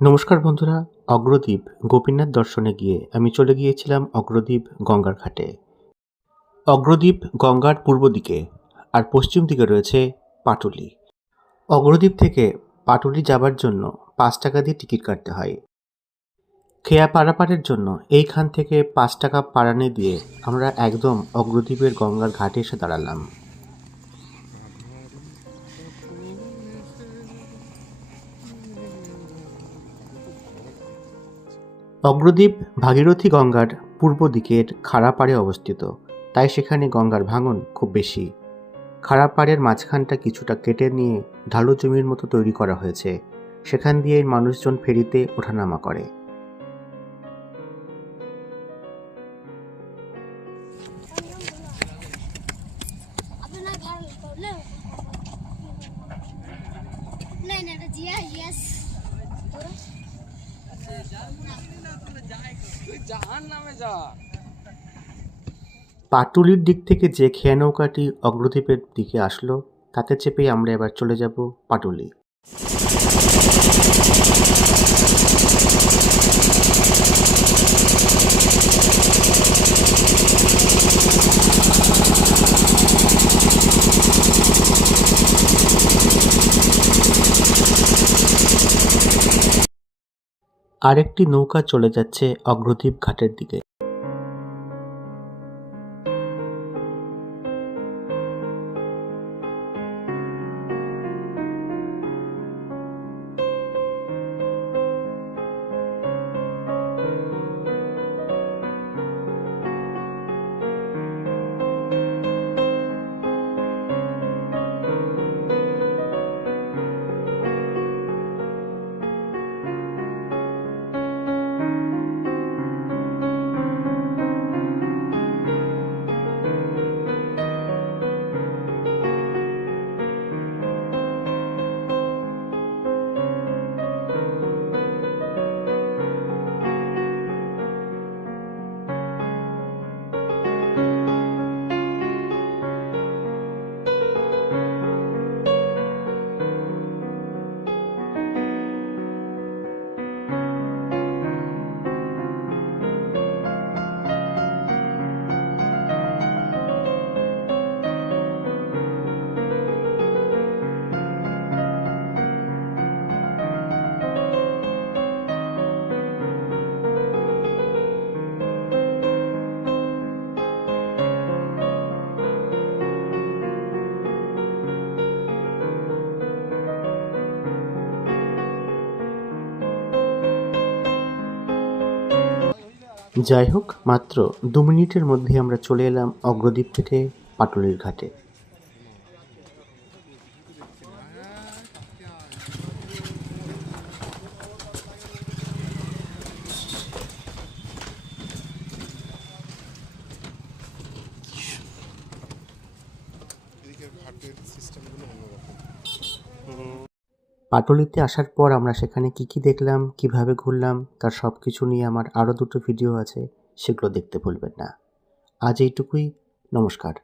নমস্কার বন্ধুরা, অগ্রদ্বীপ গোপীনাথ দর্শনে গিয়ে আমি চলে গিয়েছিলাম অগ্রদ্বীপ গঙ্গার ঘাটে। অগ্রদ্বীপ গঙ্গার পূর্ব দিকে আর পশ্চিম দিকে রয়েছে পাটুলি। অগ্রদ্বীপ থেকে পাটুলি যাবার জন্য ৫ টাকা দিয়ে টিকিট কাটতে হয়। খেয়া পারাপারের জন্য এইখান থেকে ৫ টাকা পারানি দিয়ে আমরা একদম অগ্রদ্বীপের গঙ্গার ঘাটে এসে দাঁড়ালাম। অগ্রদ্বীপ ভাগীরথী গঙ্গার পূর্ব দিকের খাড়া পাড়ে অবস্থিত, তাই সেখানে গঙ্গার ভাঙন খুব বেশি। খাড়া পাড়ের মাঝখানটা কিছুটা কেটে নিয়ে ঢালু জমির মতো তৈরি করা হয়েছে, সেখান দিয়ে মানুষজন ফেরিতে ওঠানামা করে। পাটুলির দিক থেকে যে খেয়া নৌকাটি অগ্রদ্বীপের দিকে আসলো তাতে চেপেই আমরা এবার চলে যাব পাটুলি। আরেকটি নৌকা চলে যাচ্ছে অগ্রদ্বীপ ঘাটের দিকে। যাই হোক, মাত্র ২ মিনিটের মধ্যে আমরা চলে এলাম অগ্রদ্বীপ থেকে পাটুলির ঘাটে। পাটুলিতে আসার পর আমরা সেখানে কি দেখলাম, কিভাবে ঘুরলাম, তার সব কিছু নিয়ে আমার আরও ২টো ভিডিও আছে, সেগুলো দেখতে ভুলবেন না। আজ এইটুকুই। নমস্কার।